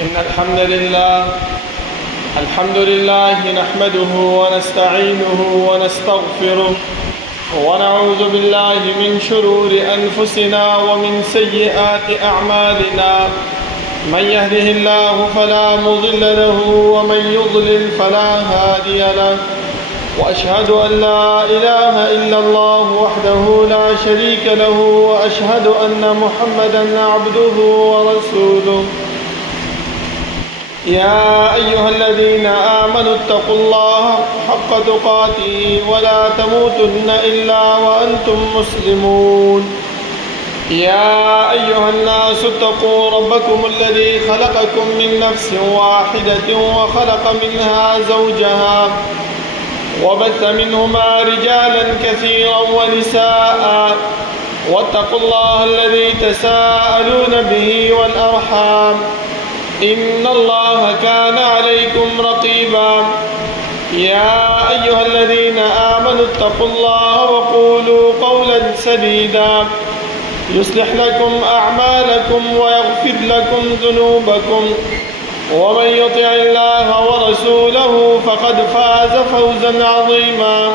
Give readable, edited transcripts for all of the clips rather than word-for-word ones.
إن الحمد لله نحمده ونستعينه ونستغفره ونعوذ بالله من شرور أنفسنا ومن سيئات أعمالنا. من يهده الله فلا مضل له ومن يضلل فلا هادي له، وأشهد أن لا إله إلا الله وحده لا شريك له، وأشهد أن محمدا عبده ورسوله. يا أيها الذين آمنوا اتقوا الله حق تقاته ولا تموتن إلا وأنتم مسلمون. يا أيها الناس اتقوا ربكم الذي خلقكم من نفس واحدة وخلق منها زوجها وبث منهما رجالا كثيرا ونساء، واتقوا الله الذي تساءلون به والأرحام، إن الله كان عليكم رقيبا. يا أيها الذين آمنوا اتقوا الله وقولوا قولا سديدا يصلح لكم أعمالكم ويغفر لكم ذنوبكم، ومن يطع الله ورسوله فقد فاز فوزا عظيما.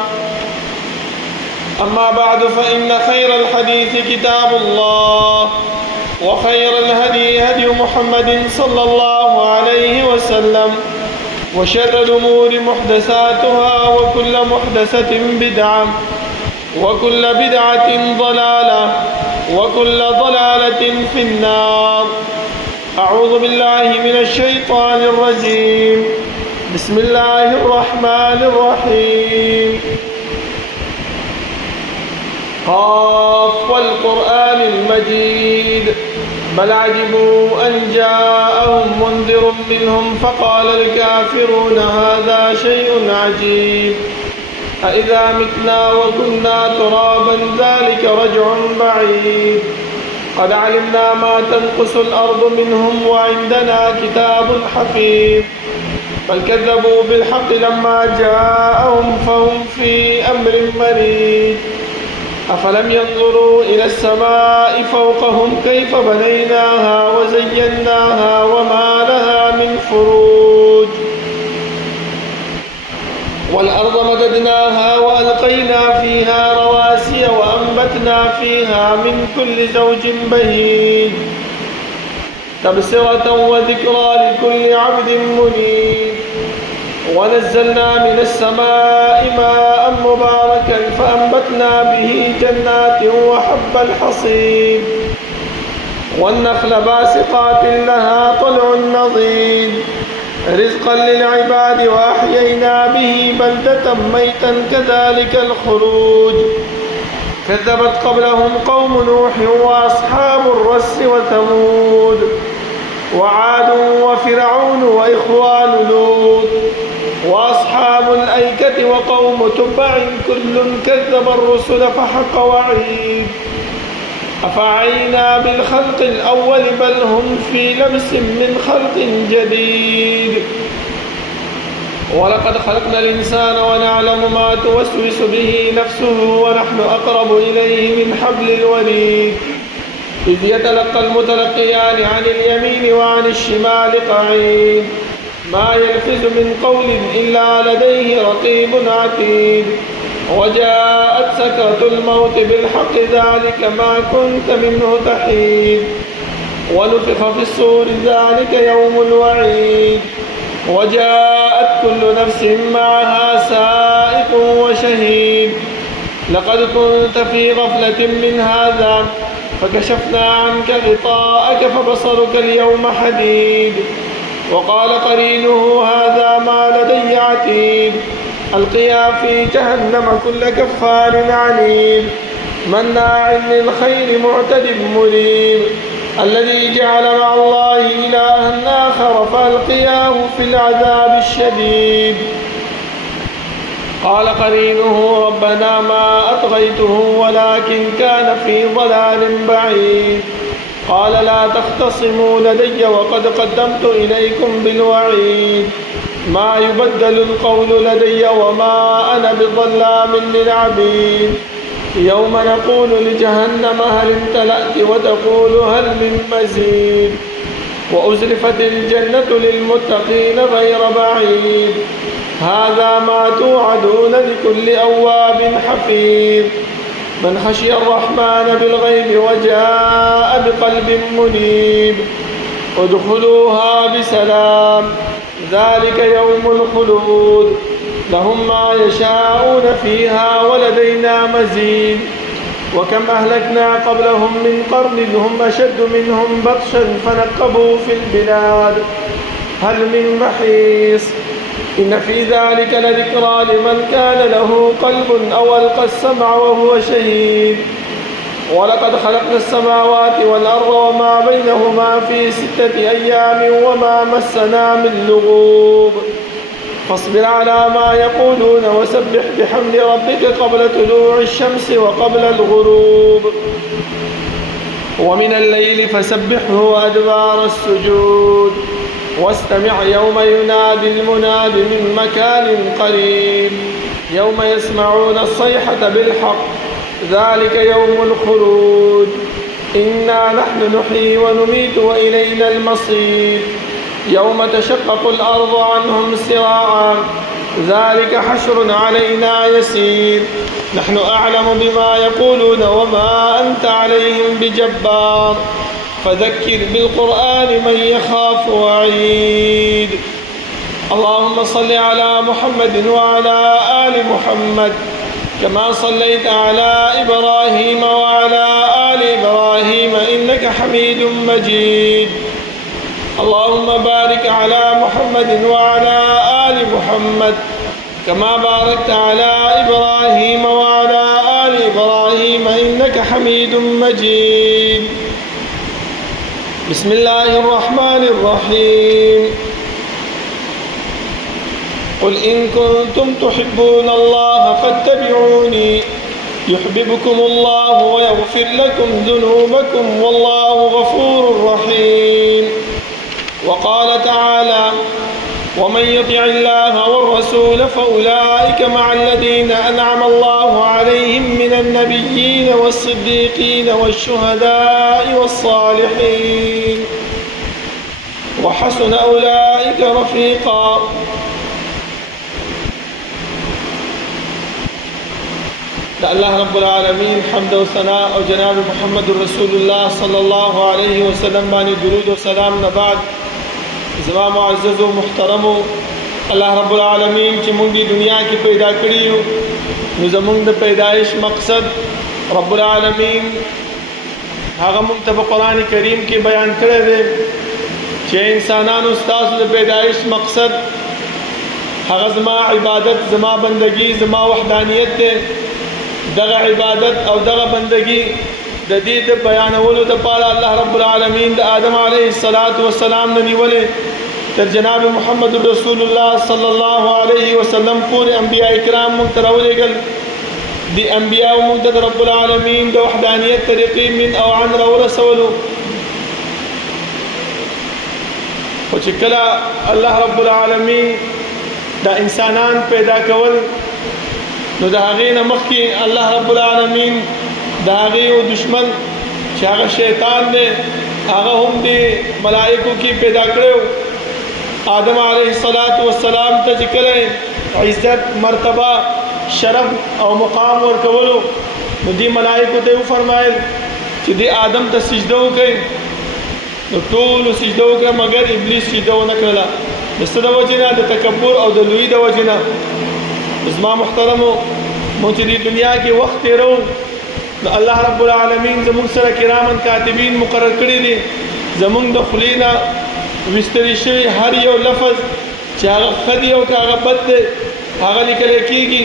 أما بعد، فإن خير الحديث كتاب الله، وخير الهدي هدي محمد صلى الله عليه وسلم، وشر الأمور محدثاتها، وكل محدثة بدعة، وكل بدعة ضلالة، وكل ضلالة في النار. أعوذ بالله من الشيطان الرجيم. بسم الله الرحمن الرحيم. قاف والقرآن المجيد، بل عجبوا أن جاءهم منذر منهم فقال الكافرون هذا شيء عجيب. أإذا متنا وكنا ترابا ذلك رجع بعيد. قد علمنا ما تنقص الأرض منهم وعندنا كتاب حفيظ. بل كذبوا بالحق لما جاءهم فهم في أمر مريج. أفلم ينظروا إلى السماء فوقهم كيف بنيناها وزيناها وما لها من فروج. والأرض مددناها وألقينا فيها رواسي وأنبتنا فيها من كل زوج بهيج، تبصرة وذكرى لكل عبد منيب. ونزلنا من السماء ماء مباركا فأنبتنا به جنات وحب الحصيد، والنخل باسقات لها طلع نضيد، رزقا للعباد وأحيينا به بلدة ميتا كذلك الخروج. كذبت قبلهم قوم نوح وأصحاب الرس وثمود وعاد وفرعون وإخوان لوط وأصحاب الأيكة وقوم تبع كل كذب الرسل فحق وعيد. أفعينا بالخلق الأول بل هم في لبس من خلق جديد. ولقد خلقنا الإنسان ونعلم ما توسوس به نفسه ونحن أقرب إليه من حبل الوريد. إذ يتلقى المتلقيان عن اليمين وعن الشمال قعيد. ما يلفظ من قول إلا لديه رقيب عتيد. وجاءت سكرة الموت بالحق ذلك ما كنت منه تحيد. ونفخ في الصور ذلك يوم الوعيد. وجاءت كل نفس معها سائق وشهيد. لقد كنت في غفلة من هذا فكشفنا عنك غطاءك فبصرك اليوم حديد. وقال قرينه هذا ما لدي عتيد. ألقيا في جهنم كل كفار عنيد مناع للخير معتد مريب. الذي جعل مع الله إلها آخر فألقياه في العذاب الشديد. قال قرينه ربنا ما أطغيته ولكن كان في ضلال بعيد. قال لا تختصموا لدي وقد قدمت إليكم بالوعيد. ما يبدل القول لدي وما أنا بظلام للعبيد. يوم نقول لجهنم هل امتلأت وتقول هل من مزيد. وأزلفت الجنة للمتقين غير بعيد هذا ما توعدون لكل أواب حفيظ من خشي الرحمن بالغيب وجاء بقلب منيب ادخلوها بسلام ذلك يوم الخلود لهم ما يشاءون فيها ولدينا مزيد وكم أهلكنا قبلهم من قرن هم أشد منهم بطشا فنقبوا في البلاد هل من محيص إن في ذلك لذكرى لمن كان له قلب أو ألقى السمع وهو شهيد ولقد خلقنا السماوات والأرض وما بينهما في 6 أيام وما مسنا من لغوب فاصبر على ما يقولون وسبح بحمد ربك قبل طلوع الشمس وقبل الغروب ومن الليل فسبحه وأدبار السجود واستمع يوم ينادي المناد من مكان قريب يوم يسمعون الصيحة بالحق ذلك يوم الخروج إنا نحن نحيي ونميت وإلينا المصير يوم تشقق الأرض عنهم سراعا ذلك حشر علينا يسير نحن أعلم بما يقولون وما أنت عليهم بجبار فذكر بالقرآن من يخاف وعيد اللهم صل على محمد وعلى آل محمد كما صليت على إبراهيم وعلى آل إبراهيم إنك حميد مجيد اللهم بارك على محمد وعلى آل محمد كما باركت على إبراهيم وعلى آل إبراهيم إنك حميد مجيد بسم الله الرحمن الرحيم قل إن كنتم تحبون الله فاتبعوني يحببكم الله ويغفر لكم ذنوبكم والله غفور رحيم وقال تعالى ومن يطع الله والرسول فأولئك مع الذين أنعم الله عليهم من النبيين والصديقين والشهداء والصالحين وحسن أولئك رفيقا الله رب العالمين حمد و ثناء او جناب محمد رسول الله صلى الله عليه وسلم باندې درود و سلام نه بعد زما معزز و محترم الله رب العالمین چې موږ د دنیا کې پیدا کړیو نو زموږ د پیدایش مقصد رب العالمین هغه موږ ته په قران کریم کې بیان کړی دی چې انسانانو ستاسو د پیدایش مقصد هغه زما عبادت زما بندگی زما وحدانیت دی دغه عبادت او دغه بندگی د دې د بیانولو د پاره الله رب العالمین د آدم علیه السلام نه نیولې تر جناب محمد رسول الله صلی الله علیه وسلم پورې انبیاء کرام موږ ته راولېږل دي انبیاء موږ ته رب العالمین د وحدانیت طریقې من او عن ورسولو او چې کله الله رب العالمین د انسانان پیدا کول نو د هغې نه مخکې الله رب العالمین د هغې یو دشمن چې هغه شیطان دی هغه هم د ملائکو کې پیدا کړی آدم علیه السلام ته چې کله عزت مرتبه شرف او مقام ورکولو نو دې ملائکو ته وفرمایل چې دې آدم ته سجده وکړي نو ټولو سجده وکړه مګر ابلیس سجده ونه کړله د څه د وجې نه د تکبر او د لویي د وجې نه زما محترمو موږ چې د دنیا کې وخت تېرو نو الله رب العالمین زموږ سره کرامن کاتبین مقرر کړي دي زموږ د خولې نه ویستلی شوي هر یو لفظ چې هغه ښه دی او که هغه بد دی هغه لیکلی کېږي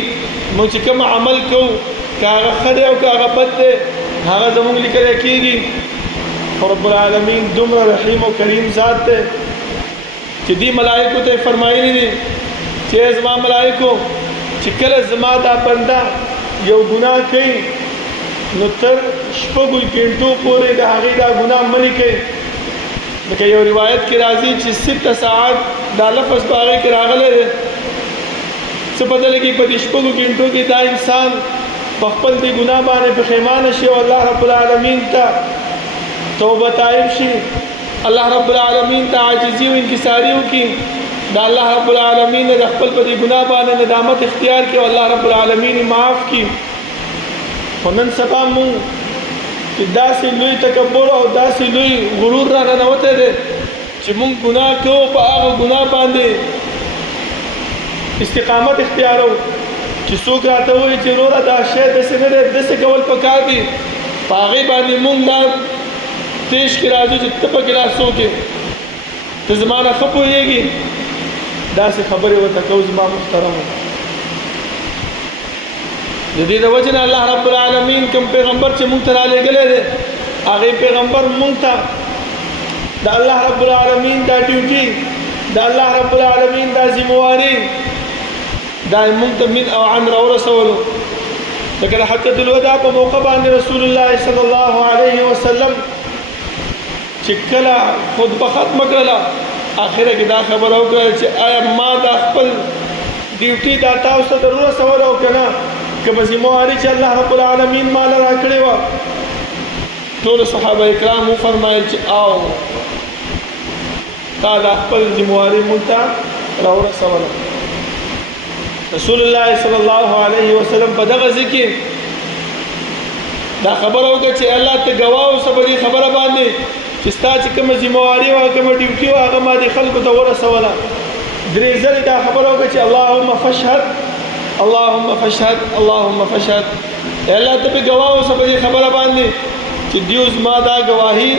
موږ چې کوم عمل کوو که هغه ښه دی او که هغه بد دی هغه زموږ لیکلی کېږي رب العالمین دومره رحیم او کریم ذات دی چې دې ملائکو ته فرمایلی دي چې زما ملائکو چې کله زما دا بنده یو ګناه کوي نو تر شپږو ګنټو پورې د هغې دا ګناه مه لیکئ لکه یو روایت کې راځي چې 6 ساعت دا لفظ په هغې کې راغلی دی څه پته لګي په دې شپږو ګنټو کې دا انسان په خپل دې ګناه باندې پښیمانه شي او الله رب العالمین ته توبه طائب شي الله رب العالمین ته عاجزي او انکساري وکړي دا الله رب العالمین د خپل په دې ګناه باندې ندامت اختیار کړي او الله رب العالمین معاف کړي ونن سبا مونږ چې داسې لوی تکبر او داسې لوی غرور را ننوتی دی چې مونږ ګناه کوو په هغه ګناه باندې استقامت اختیارو چې څوک راته وایي چې وروره دا شی داسې نه دی داسې کول پکار دي په هغې باندې مونږ دا تیش کې راځو چې ته پکې لاس وکړې ته زما نه ښه پوهېږي داسې خبرې ورته کوو زما محترمو د دې د وجې نه الله رب العالمین کوم پیغمبر چې مونږ ته رالېږلی دی هغې پیغمبر مونږ ته د الله رب العالمین دا ډیوټي د الله رب العالمین دا ذمواري دا مونږ ته من او عن راورسولو لکه د حجة الوداع په موقع باندې رسول الله صلی الله علیه وسلم چې کله خطبه ختمه کړله آخره کې دا خبره وکړه چې آیا ما دا خپل ډیوټي دا تاسو ته در ورسوله او که نه کومه ذمواري چې الله رب العالمین ماله راکړې وه ټولو صحابه کرام وفرمایل چې آو تا دا خپل ذمواري مونږ ته راورسوله رسول الله صلی الله علیه وسلم په دغه ذکر دا خبره وکړه چې الله ته ګواه اوسه په دې خبره باندې چې ستا چې کومه ذمواري وه کومه ډیوټي وه هغه ما دې خلکو ته ورسوله درې ځلې دا خبره وکړه چې اللهم فاشهد اللهم فاشهد اللهم فاشهد الله ته په ګواه اوسه په دې خبره باندې چې دیو زما دا ګواهي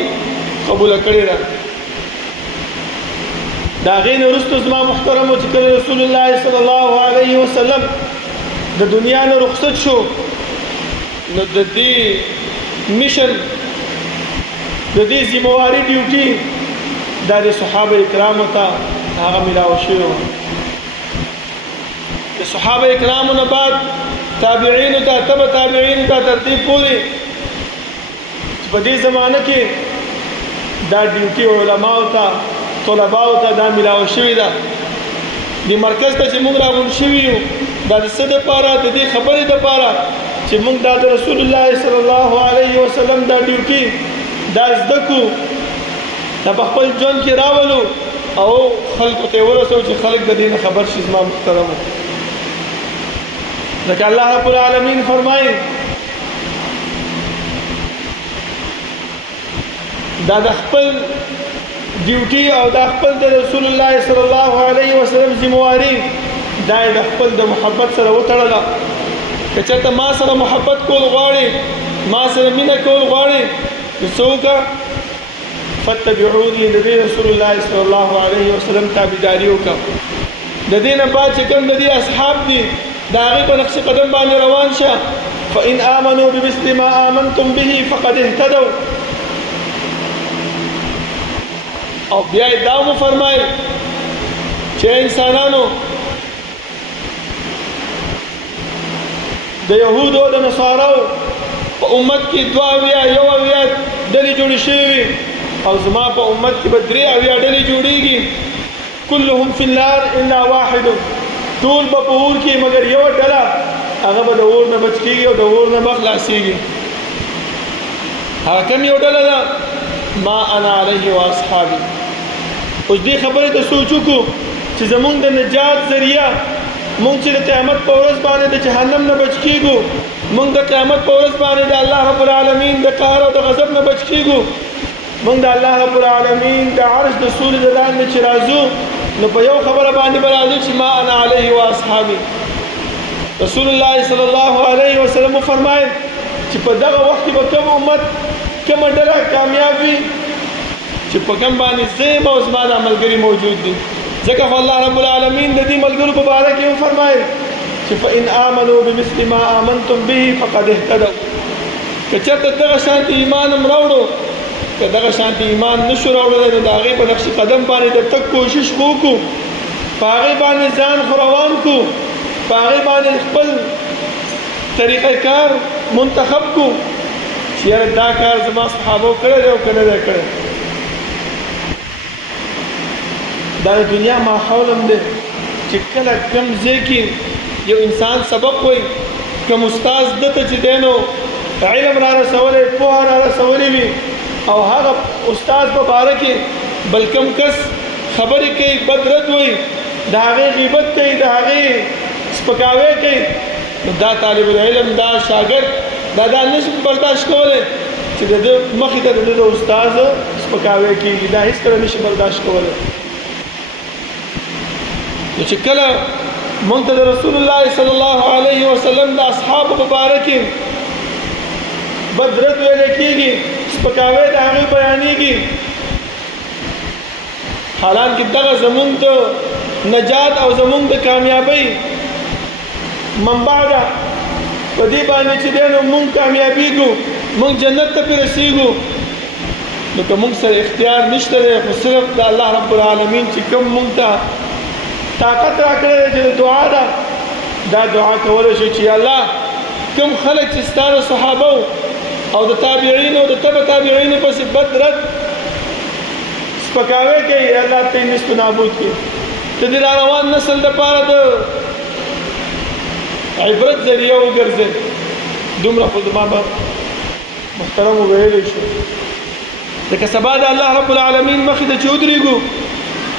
قبوله کړې ده دا غین وروسته زما محترمو چې کله رسول الله صلی الله علیه وسلم د دنیا نه رخصت شو نو د دې میشن د دې ذمواري ډیوټي دا د صحابه کرامو ته هغه ملاو شوی و د صحابه کرامو نه بعد تابعین ته تبع تابعین ته ترتیب پورې په دې زمانه کې دا ډیوټي علماو ته طلباو ته دا ملاو شوی ده د مرکز ته چې موږ راغون شوي یو دا د څه دپاره د دې خبرې دپاره چې موږ دا د رسول الله صلی الله علیه وسلم دا ډیوټي دا زده کړو دا په خپل ژوند کې راولو او خلکو ته ورسو چې خلک د دې نه خبر شي زما محترمو ځکه الله رب العالمین فرمایي دا د خپل ډیوټي او د خپل د رسول الله صلی الله علیه وسلم ذمواري دا د خپل د محبت سره وتړله که چېرته ما سره محبت کول غواړي ما سره مینه کول غواړي نو څه وکړه فاتبعوني د دې رسول الله صلی الله علیه وسلم تابعداري وکړه د دې نه بعد چې کوم د دې اصحاب دي د هغې په نقش قدم باندې روان شه فإن آمنوا بمثل ما آمنتم به فقد اهتدوا او بیا دا مو فرمایل چې انسانانو د یهودو او د نصاراو په امت کې 2 اویا 1 اویا ډلې جوړې شوې او زما په امت کې به 3 اویا ډلې جوړېږي كلهم في النار الا واحد ټول به په اور کې مگر یو ډله هغه به د اور نه بچ کېږي او د اور نه به خلاصېږي هغه کوم یو ډله ده ما انا علیه واصحابي اوس دې خبرې ته سوچ وکړو چې زمونږ د نجات ذریعه مونږ چې د قیامت په ورځ باندې د جهنم نه بچ کېږو مونږ د قیامت په ورځ باندې د الله رب العالمین د قهر او د غضب نه بچ کېږو مونږ د الله رب العالمین د عرش د سوري د لاندې چې راځو نو په یو خبره باندې به راځو چې ما انا علیه واصحابي رسول الله صلی الله علیه وسلم فرمایل چې په دغه وخت کې به کوم امت کومه ډله کامیاب وي چې په کوم باندې زه او زما د ملګري موجود دي ځکه خو الله رب العالمین د دې ملګرو په باره کې فرمایل چې فإن آمنوا بمثل ما آمنتم به فقد اهتدوا که چېرته دغه شانتي ایمان هم راوړو که دغه شانتي ایمان نشو راوړلی نو د هغې په نقش قدم باندې د تګ کوشش وکړو په هغې باندې ځان خو روان کړو په هغې باندې خپل طریقه کار منتخب کړو چې یاره دا کار زما صحابو کړی دی او که نه دی کړی دا د دنیا ماحول هم دی چې کله کم ځای کې یو انسان سبق وایي کوم استاد ده ته چې دی نو علم را رسولی پوهه را رسولی وي او هغه استاد په باره کې بل کوم کس خبرې کوي بد رد وایي د هغې غیبت کوي د هغې سپکاوی کوي نو دا طالب العلم دا شاګرد دا نشي برداشت کولی چې د ده مخې ته د ده د استاد سپکاوی کېږي دا هېڅکله نشي برداشت کولی نو چې کله موږ ته د رسول الله صلی الله علیه وسلم د اصحابو په باره کې بد رد ویلی کېږي سپکاوی د هغې بیانېږي حالانکه دغه زمونږ د نجات او زمونږ د کامیابۍ منبع ده په دې باندې چې دی نو مونږ کامیابېږو مونږ جنت ته پرې رسېږو نو که مونږ سره اختیار نشته دی خو صرف د الله رب العالمین چې کوم مونږ ته طاقت راکړی دی چې دعا ده دا دعا کولی شو چې الله کوم خلک چې ستا د صحابه او د تابعینو او د تبع تابعینو پسې بد رد سپکاوی کوي الله ته یې نیست و نابود کړي ته د راروان نسل دپاره د عبرت ذریعه وګرځي دومره خو زما به محترم وویلی شو لکه سبا د الله رب العالمین مخې ته چې ودرېږو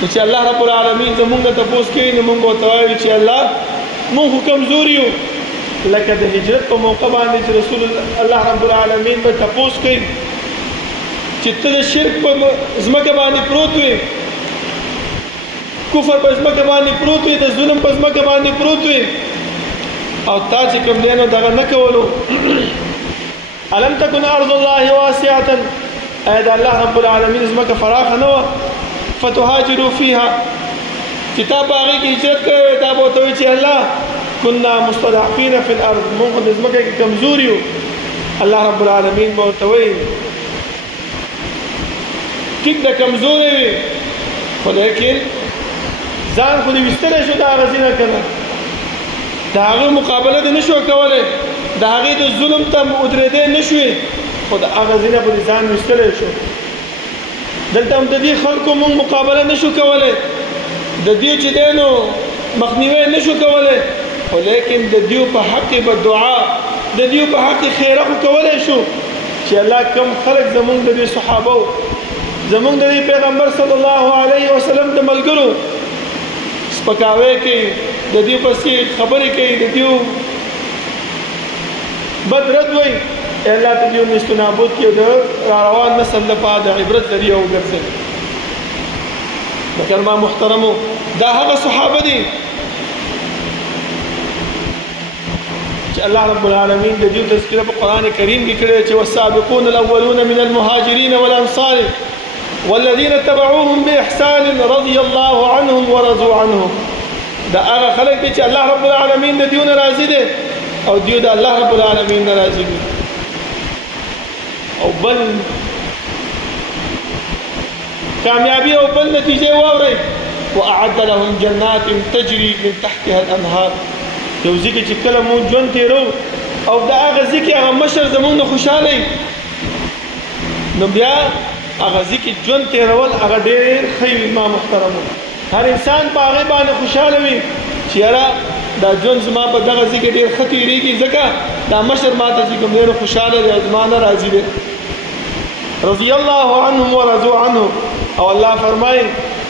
نو چې الله رب العالمین زمونږ نه تپوس کوي نو مونږ ورته وایو چې الله مونږ خو کمزور یو لکه د هجرت په موقع باندې چې رسول الله رب العالمین به تپوس کوي چې ته د شرک په ځمکه باندې پروت وې کفر په ځمکه باندې پروت وې د ظلم په ځمکه باندې پروت وې او تا چې کوم دی نو دغه نه کولو الم تکن ارض الله واسعة ایا د الله رب العالمین ځمکه فراخه نه وه فتهاجروا فيها چې تا په هغې کې هجرت کړی تا به ورته وایي چې الله كنا مستضعفین فی الارض مونږ خو د ځمکه کې کمزور یو الله رب العالمین به ورته وایي ټیک د کمزوری وي خو لیکن ځان خو دې ویستلی شو د هغه ځینه که نه د هغه مقابله دې نشو کولی د هغې د ظلم ته ودرېدی نه شوې خو د هغه ځینه خو دې ځان ویستلی شو دلته هم د دې خلکو مونږ مقابله نشو کولی د دې چې دی نو مخنیوی نشو کولی خو لیکن د دیو په حق به دعا د دیو په حق خیره خو کولی شو چې الله کم خلک زمونږ د دې صحابه زمونږ د دې پیغمبر صلی الله علیه وسلم د ملګرو سپکاوی کوي د دې پسې خبرې کوي د دې بد رد وایي الله ته دې نیست و نابود کړي د راروان نسل لپاره د عبرت ذریعه وګرځوي محترمه محترمو دا هغه صحابه دي چې الله رب العالمین د دې تذکره په قرآن کریم کې کړې چې والسابقون الاولون من المهاجرين والانصار والذين اتبعوهم بإحسان رضي الله عنهم ورضوا عنه دا هغه خلک دي چې الله رب العالمین د دیونه راضي دي او دیو د الله رب العالمین نه راضي دي او بل کامیابی او بل نتیجه واورئ واعد لهم جنات تجري من تحتها الانهار یو ځکه چې کله مونږ ژوند تېرو او د هغه ځکه هغه مشر زمونږ نه خوشحاله نو بیا هغه ځکه ژوند تېرول هغه ډېر ښه وي ما محترمو هر انسان په هغې باندې خوشحاله وي چې یاره دا ژوند زما په دغه ځکه ډېر ښه تېرېږي ځکه دا مشر ما ته چې کوم ډېر خوشحاله دی او زما نه راضي دی رضي الله عنهم ورضوا عنه او الله فرمایي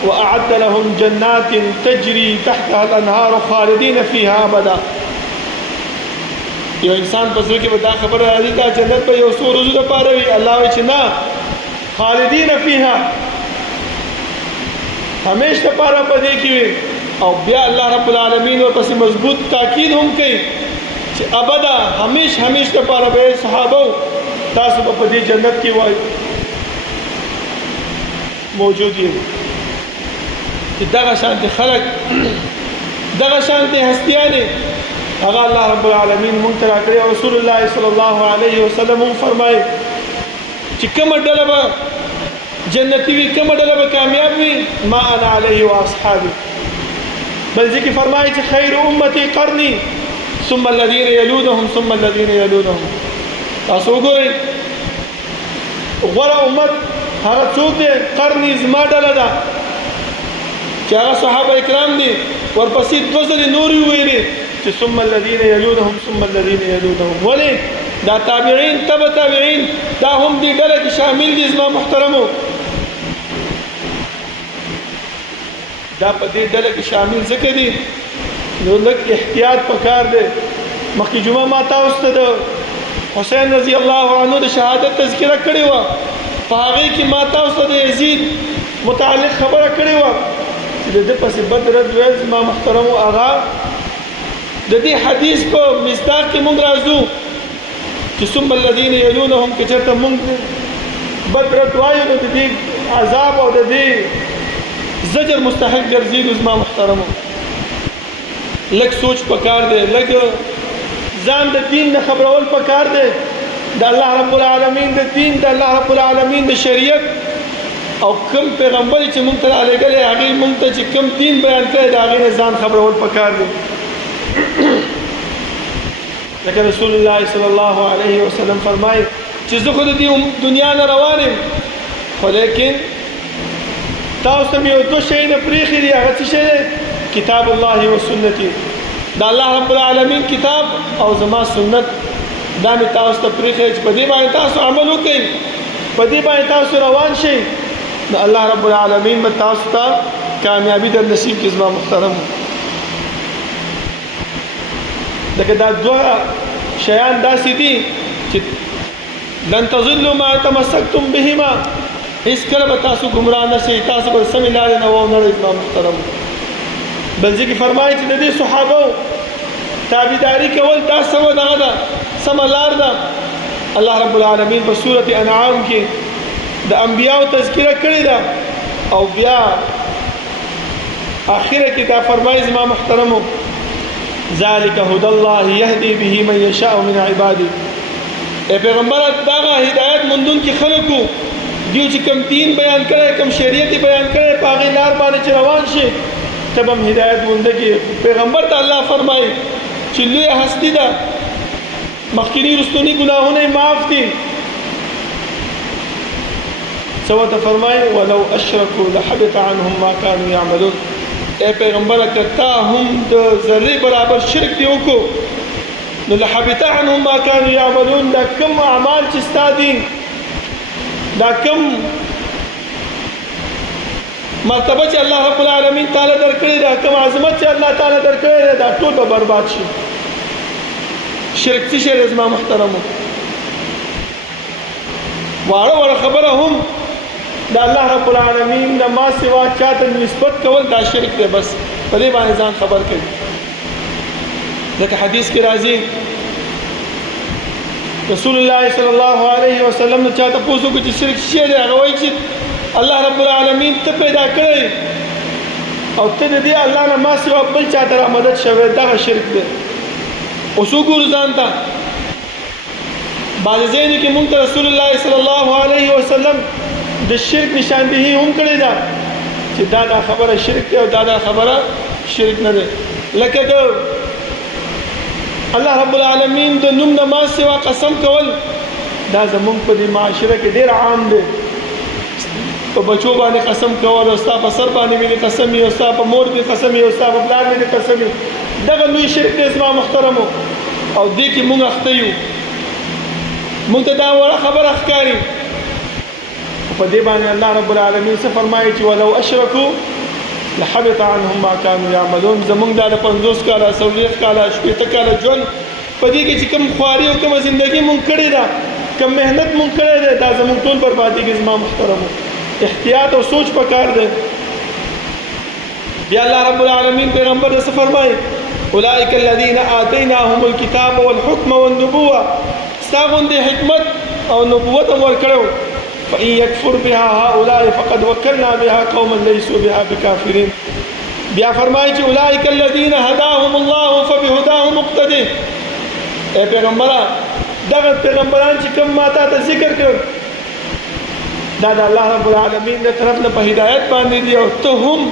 وأعد لهم جنات تجري تحتها الأنهار خالدين فيها أبدا یو انسان په زړه کې به دا خبره راځي دا جنت به یو څو ورځو دپاره وي الله وایي چې نه خالدین فیها همیش دپاره په دې کې وي او بیا الله رب العالمین ورپسې مضبوط تاکید هم کوي چې ابدا همیش همیش دپاره به صحابه تاسو به په دې جنت کې وای موجود یې چې دغه شانتې خلک دغه شانتې هستیانې هغه الله رب العالمین مونږ ته راکړي او رسول الله صلی الله علیه وسلم هم فرمایي چې کومه ډله به جنتي وي کومه ډله به کامیاب وي ما انا علیه واصحابي بل ځکه فرمایي چې خیر امتي قرني ثم الذين يلونهم ثم الذين يلونهم تاسو وګورئ غوره امت هغه څوک دی قرني زما ډله ده چې هغه صحابه کرام دي ورپسې دوه ځلې نور ویلي چې ثم الذين يلونهم ثم الذين يلونهم ولې دا تابعین تبع تابعین دا هم دې ډله کې شامل دي زما محترمو دا په دې ډله کې شامل ځکه دي نو لږ احتیاط پکار دی مخکې جمعه ما تاسو ته د حسین رضی الله عنه د شهادت تذکره کړې وه په هغې کې ما تاسو ته د یزید متعلق خبره کړې وه چې د ده پسې بد رد ویل زما محترمو هغه د دې حدیث په مصداق کې موږ راځو چې ثم الذین یلونهم که چېرته موږ بد رد وایو نو د دې عذاب او د دې زجر مستحق ګرځېږو زما محترمو لږ سوچ پکار دی لږ ځان د دین نه خبرول پکار دی د الله رب العالمین د دین د الله رب العالمین د شریعت او کوم پیغمبر چې موږ ته رالیږلی هغې موږ ته چې کوم دین بیان کړی د هغې نه ځان خبرول پکار دی لکه رسول الله صلی الله علیه وسلم فرمایي چې زه خو د دې دنیا نه روان یم خو لیکن تاسو ته مې یو دوه شی نه پرېښي دي هغه څه شی دی کتاب الله و سنتي د الله رب العالمین کتاب او زما سنت دا مې تاسو ته پرېښی چې په دې باندې تاسو عمل وکړئ په دې باندې تاسو روان شئ نو الله رب العالمین به تاسو ته کامیابي در نصیب کړي زما محترم لکه دا دوه شیان داسې دي چې لن تضلوا ما تمسکتم بهما هیڅکله به تاسو ګمراه نه شئ تاسو به سمې لارې نه وانهړئ زما محترم بل ځای کې فرمایي چې د دې صحابو تابعداري کول دا سمه دغه ده سمه لار ده الله رب العالمین په سورة انعام کې د انبیاو تذکره کړې ده او بیا آخره کې دا فرمایي زما محترمو ذلك هدى الله يهدي به من يشاء من عباده اے پیغمبر داغه هدایت مندون کې خلکو دیو چې کوم دین بیان کړي کوم شریعت بیان کړي په هغه لار باندې چې روان شي تب هم هدایت مونږ کې پیغمبر ته الله فرمایي چې لوی هستی ده مخکینی رستونی ګناهونه معاف دي سوى فرمایي ولو اشركوا لحبط عنهم ما كانوا يعملون اے پیغمبر کتا هم د ذره برابر شرک دی وکړو نو لحبط عنهم ما كانوا يعملون دا کم اعمال چې ستا دي دا کم مرتبه چې الله رب العالمین تعالی درکړي دا کوم عظمت چې الله تعالی درکړي دا ټول به برباد شي شرک څه شی زما محترمو واړه خبره هم د الله رب العالمین د ما سوا چاته نسبت کول دا شرک دی بس په دې باندې ځان خبر کړي ځکه حدیث کې راځي رسول الله صلی الله علیه وسلم نو چاته پوښتنه کوي چې شرک څه دی هغه وایي چې الله رب العالمین ته پیدا کړی او ته دې الله نه ما سوا بل چاته را مدد شوی دا شرک دی اوس وګورو ځان ته بعض ځایونه کې مونږ ته رسول الله صلی الله علیه وسلم د شرک نشاندهي هم کړی ده چې دا خبره شرک دی او دا خبره شرک نه ده لکه د الله رب العالمین د نوم نه ما سوا قسم کول دا زمونږ په دې معاشره کې ډېر عام دی په بچو باندې قسم کول او ستا په سر باندې مې قسم وي او ستا په مور مې قسم وي او ستا په پلار مې قسم وي دغه لوی شرک دی زما محترمو او دې کې مونږ اخته یو مونږ ته دا وړه خبره ښکاري په دې باندې الله رب العالمین څه فرمایي چې ولو اشرکوا لحبط عنهم ما كانوا يعملون زمونږ دا د 50 کاله 40 کاله 80 کاله ژوند په دې کې چې کوم خواري او کوم ژوندۍ مونږ کړې ده کوم مهنت مونږ کړې ده دا زمونږ ټول بربادي کې زما محترمو احتیاط او سوچ پکار دی بیا الله رب العالمین پیغمبر څه فرمایي اولئک الذین آتیناهم الکتاب والحکم والنبوة استاغون دي حکمت او نبوت ورکړو فإن يكفر بها هؤلاء فقد وكلنا بها قوما ليسوا بها بكافرين بیا فرمایي چې اولئک الذین هداهم الله فبهداه مقتدی اے پیغمبره دغه پیغمبران چې کوم ماته ته ذکر کړ دا د الله رب العالمین د طرف نه په هدایت باندې دی او ته هم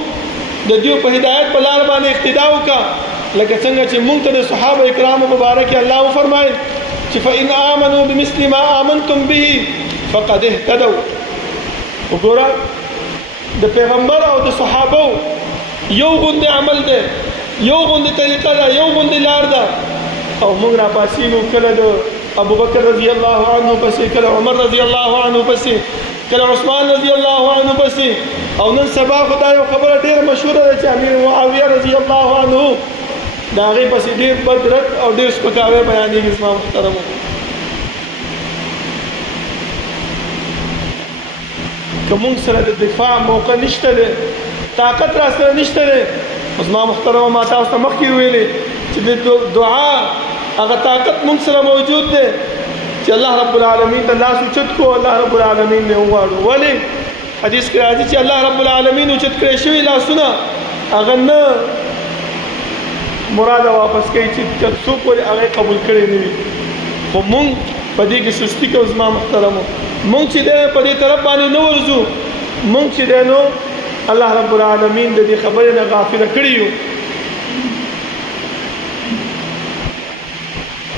د دې په هدایت په لار باندې اقتدا وکړه لکه څنګه چې موږ ته د صحابه کرامو مبارک الله فرمایي چې فإن آمنوا بمثل ما آمنتم به فقد اهتدوا وګوره د پیغمبر او د صحابه یو غوندې عمل دی یو غوندې طریقه ده یو غوندې لار ده او موږ را پاسینو کله د ابو بکر رضی الله عنه پسې، کله عمر رضی الله عنه پسې، کله عثمان رضی الله عنه پسې. او نن سبا خدای یو خبره ډیره مشهوره ده چې امیر معاویه رضی الله عنه د هغې پسې ډېر بد رد او ډېر سپکاوی بیانېږي. زما محترمو، که موږ سره د دفاع موقع نشته دی، طاقت را سره نشته دی، زما محترمو ما تاسو ته مخکې ویلې چې د دعا هغه طاقت موږ سره موجود دی چې الله رب العالمین ته لاس اوچت کو، الله رب العالمین نه وغواړو. ولې حدیث کې راځي چې الله رب العالمین اوچت کړی شوي لاسونه هغه نه مراده واپس کوي چې څوک ولې هغه قبول کړی نه وي. خو مونږ په دې کې سستي کوو. زما محترمو، مونږ چې دی په دې طرف باندې نه ورځو، مونږ چې دی نو الله رب العالمین د دې خبرې نه غافله کړي یو.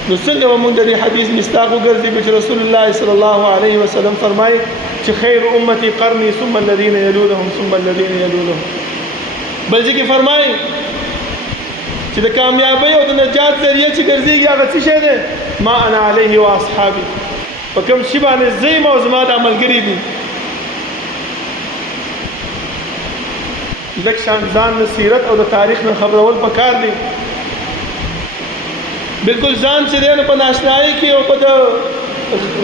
نو څنګه به مونږ د دې حدیث مصداق وګرځو چې رسول الله صلی الله علیه وسلم فرمایي چې خیر امتی قرنی ثم الذین یلونهم ثم الذین یلونهم. بل ځکه فرمایي چې د کامیابی او د نجات ذریعہ چې ګرځېږي هغه څه شی دی؟ ما انا علیه و اصحابي، په کوم شي باندې زه یم او زما د ملګري دي. لږ شان ځان د سیرت او د تاریخ نه خبرول پکار دي. بالکل ځان چې دی نو په ناشنایي کې او په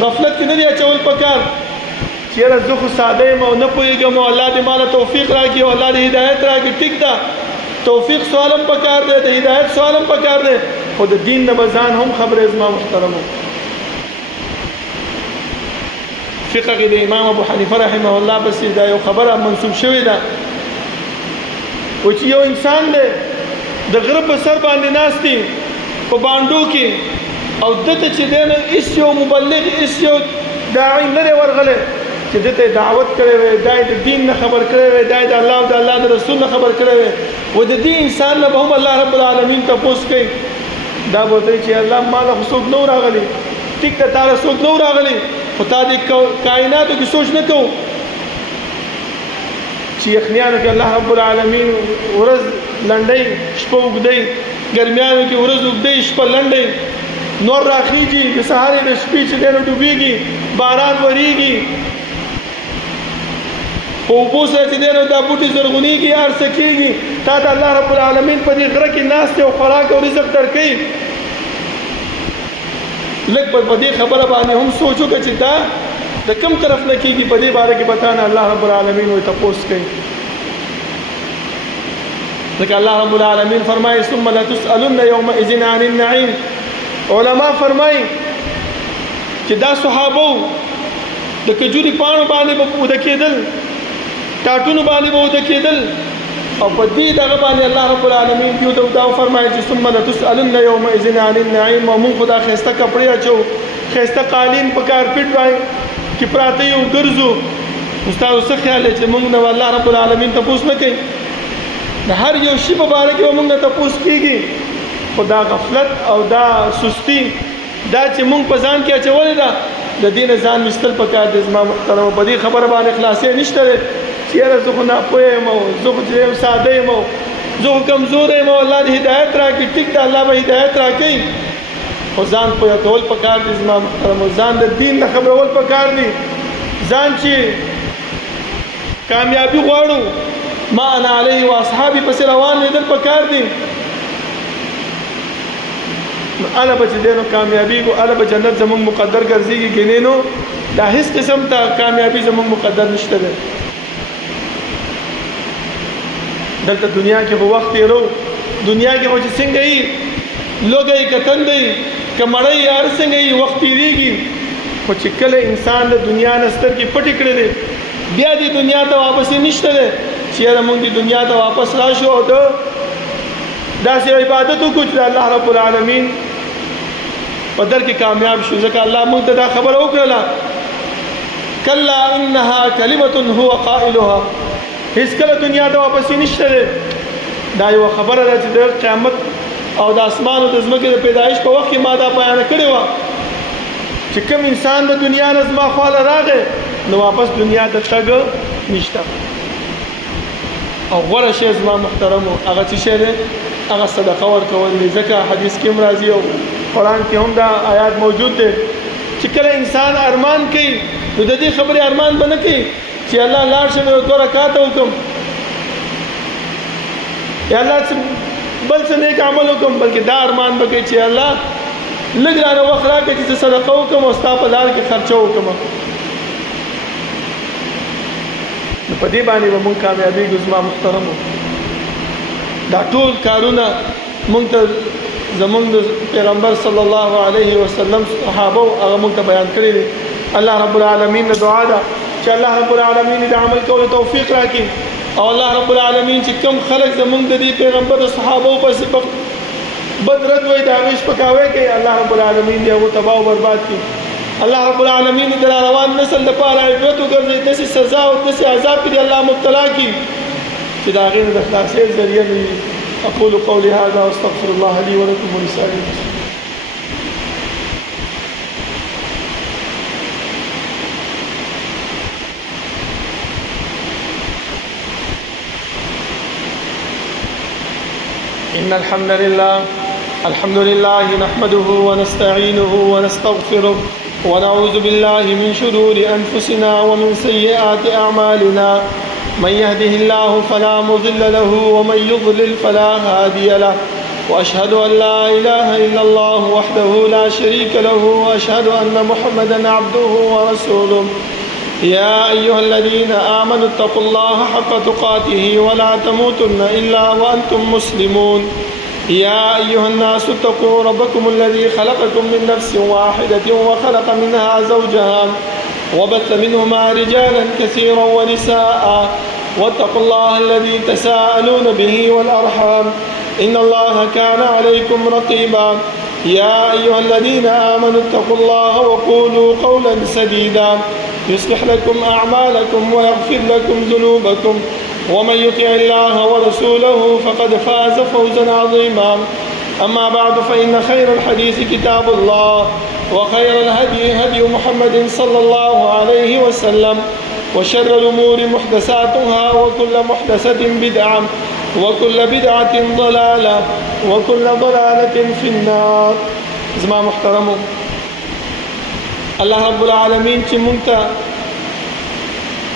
غفلت کې نه دی اچول پکار چې یاره زه خو ساده یم او نه پوهېږم او الله دې ماله توفیق راکړي او الله دې هدایت راکړي. ټیک ده، توفیق سوالم پکار دی، د هدایت سوالم پکار دی، خو د دین نه به ځان هم خبرې. زما محترمو، فقه کې د امام ابو حنیفه رحمه الله پسې دا یو خبره منسوب شوې ده و چې یو انسان دی د غره په سر باندې ناست دی په بانډو کې، او دته چې دی نو هېڅ یو مبلغ هېڅ یو داعي نه دی ورغلی چې دته دعوت کړی وی، دا د دین نه خبر کړی وی، دا د الله او د الله د رسول نه خبر کړی وی، و د دې انسان نه به هم الله رب العالمین تپوس کوي. دا به ورته چې الله ما له خو څوک نه و راغلی، ټیک ده تا له څوک نه و راغلی، خو تا دې کائناتو کې سوچ نه کوو چې یخنیانو کې الله رب العالمین ورځ لنډۍ شپه اوږدۍ، ګرمیانو کې ورځ اوږدۍ شپه لنډۍ، نور راخیږي د سهارې د شپې چې دی نو ډوبېږي، باران ورېږي، په اوبو سره چې دی نو دا بوټي زرغونېږي، هر څه کېږي. تا ته الله رب العالمین په دې غره کې ناست او خوراک او رزق درکوي. لږ په دې خبره باندې هم سوچ وکړه چې دا د کوم طرف نه کېږي. په دې باره کې به تا نه الله رب العالمین وایي تپوس کوي. ځکه الله رب العالمین فرمایي ثم لتسألن یومئذ عن النعیم. علما فرمایي چې دا صحابه د کجوري پاڼو باندې به اوده کېدل، ټاټونو باندې به اوده کېدل، او په دې دغه باندې الله رب العالمین دیو ته دا فرمایي چې ثم لتسألن یومئذ عن النعیم. او موږ خو دا ښایسته کپړې اچو، ښایسته قالین په کارپېټ باندې کې پراته یو ګرځو. ستاسو څه خیال دی چې موږ نه الله رب العالمین تپوس نه کوي؟ د هر یو شي په باره کې به موږ نه تپوس کېږي. خو دا غفلت او دا سستی دا چې موږ په ځان کې اچولې ده، د دې نه ځان ویستل پکار دی. زما محترمو، په دې خبره باندې خلاصې نشته دی چې یاره زه خو ناپوهه یم او زه خو چې یم ساده یم او زه خو کمزوره یم او الله دې هدایت راکړي. ټیک ده، الله به هدایت راکوي، خو ځان پوهه کول پکار دي. زما محترمو، ځان د دین نه خبرول پکار دي. ځان چې کامیابي غواړو ما انا علیه و اصحابي پسې روان لیدل پکار دي. اله به چې دی نو کامیابیږو، اله به جنت زمونږ مقدر ګرځېږي. ګینې نو دا هېڅ قسم ته کامیابي زمونږ مقدر نشته دی. دلته دنیا کې به وخت تېرو، دنیا کې به چې څنګه یي لوږه یي که تنده یي که مړه یي هر څنګه یي وخت تېرېږي. خو چې کله انسان د دنیا نه سترګې پټې کړې دی، بیا دې دنیا ته واپس یې نشته دی چې یاره مونږ دې دنیا ته واپس راشو او د داسې عبادت وکړو چې د الله رب العالمین په در کې کامیاب شو. ځکه الله موږ ته دا خبره وکړله کلا انها کلمة هو قائلها. هیڅکله دنیا ته واپس یې نشته دی. دا یوه خبره ده چې د قیامت او د اسمان او د ځمکې د پیدایش په وخت کې ما دا بیانه کړې وه چې کوم انسان د دنیا نه زما خواله راغی نو واپس دنیا ته تګ نشته. او غوره شی زما محترمو هغه څه شی دی؟ هغه صدقه ورکول دی. ځکه حدیث کې هم راځي او قرآن کې هم دا آیات موجود دی چې کله انسان ارمان کوي نو د دې خبرې ارمان به نه کوي چې الله لاړ شم یو 2 رکعاته وکړم یا الله بل څه نیک عمل وکړم بلکې دا ارمان به کوي چې الله لږ رانه وخت راکړه چې صدقه وکړم او ستا په لار کې خرچه وکړم نو په دې باندې به مونږ کامیابېږو زما محترمو دا ټول کارونه مونږ ته زمونږ د پیغمبر صلی الله علیه وسلم صحابه هغه مونږ ته بیان کړي دي الله رب العالمین نه دعا ده چې الله رب العالمین د عمل کولو توفیق راکړي او الله رب العالمین چې کوم خلک زمونږ د دې پیغمبر او صحابه په سبب بدرد وای دا غش پکاوي کوي الله رب العالمین دې هغه تباہ او برباد کړي الله رب العالمین د روان نسل لپاره عبرت وګرځي د سزا او د عذاب کې الله مبتلا کړي چې دا غیر د خلاصې ذریعہ وي اقول قولي هذا واستغفر الله لي ولكم ولسائر المسلمين إن الحمد لله نحمده ونستعينه ونستغفره ونعوذ بالله من شرور أنفسنا ومن سيئات أعمالنا من يهده الله فلا مضل له ومن يضلل فلا هادي له وأشهد أن لا إله إلا الله وحده لا شريك له وأشهد أن محمدا عبده ورسوله يا أيها الذين آمنوا اتقوا الله حق تقاته ولا تموتن إلا وأنتم مسلمون يا أيها الناس اتقوا ربكم الذي خلقكم من نفس واحدة وخلق منها زوجها وبث منهما رجالا كثيرا ونساء واتقوا الله الذي تساءلون به والأرحام إن الله كان عليكم رقيبا يا أيها الذين آمنوا اتقوا الله وقولوا قولا سديدا يصلح لكم أعمالكم ويغفر لكم ذنوبكم ومن يطع الله ورسوله فقد فاز فوزا عظيما أما بعد فإن خير الحديث كتاب الله وخير الهدي هدي محمد صلى الله عليه وسلم وشر الأمور محدثاتها وكل محدثة بدعة وكل بدعة ضلالة وكل ضلالة في النار زما محترمو الله رب العالمين چې مونږ ته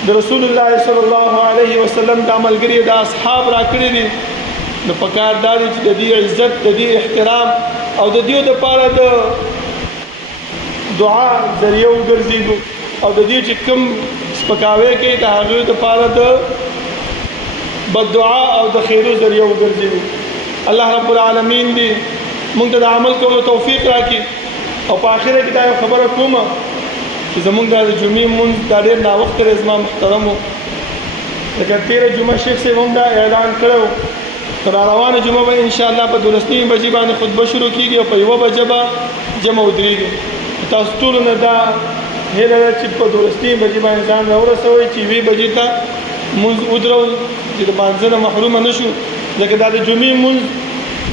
د رسول الله صلی الله علیه وسلم د عملګری د اصحاب راکړي دي نو پکار دار چې د دې عزت د دې احترام او د دې د پاره د دعا ذریعہ وګرځیدو او د دې چې کوم سپکاوي کې د هغه د پاره د بد دعا او د خیرو ذریعہ وګرځیدو الله رب العالمین دې موږ ته د عمل کولو توفیق راکړي او په اخره کې دا خبره کومه چې زمونږ د جمعې مونږ دا ډېر ناوخته دی زما محترمو لکه تېره جمعه شیخ صاحب هم دا اعلان کړی و را روانه جمعه به انشاءالله په 12 بجې باندې خطبه شروع کېږي او په 1 بجه به جمع ودرېږي تاسو ټولو نه دا هیله ده چې په 12 بجې باندې ځان راورسوئ چې 1 بجې ته مونځ ودرو چې د مانځه نه محرومه نه شو ځکه دا د جمعې مونځ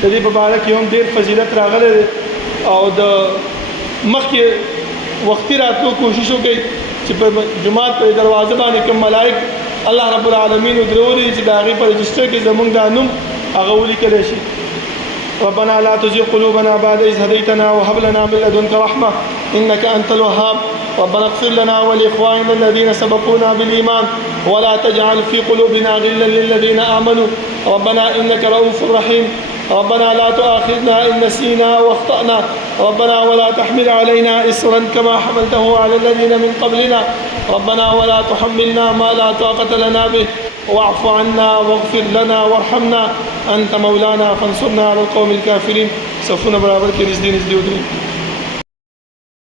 د دې په باره کې هم ډېر فضیلت راغلی دی او د مخکې وختي راتلو کوشش وکړئ چې په جماعت په دروازه باندې کوم ملائک الله رب العالمین ودرولي چې د هغې په رجسټر کې زمونږ دا نوم هغه ولیکلی شي ربنا لا تزغ قلوبنا بعد إذ هديتنا وهب لنا من لدنك رحمة إنك أنت الوهاب ربنا اغفر لنا ولإخواننا الذين سبقونا بالإيمان ولا تجعل في قلوبنا غلا للذين آمنوا ربنا إنك رؤوف رحيم ربنا لا تؤاخذنا إن نسينا واخطأنا ربنا ولا تحمل علينا إصرا كما حملته على الذين من قبلنا ربنا ولا تحملنا ما لا طاقة لنا به واعف عنا واغفر لنا وارحمنا أنت مولانا فانصرنا على القوم الكافرين صفونا برابر کې نږدې ودرېږئ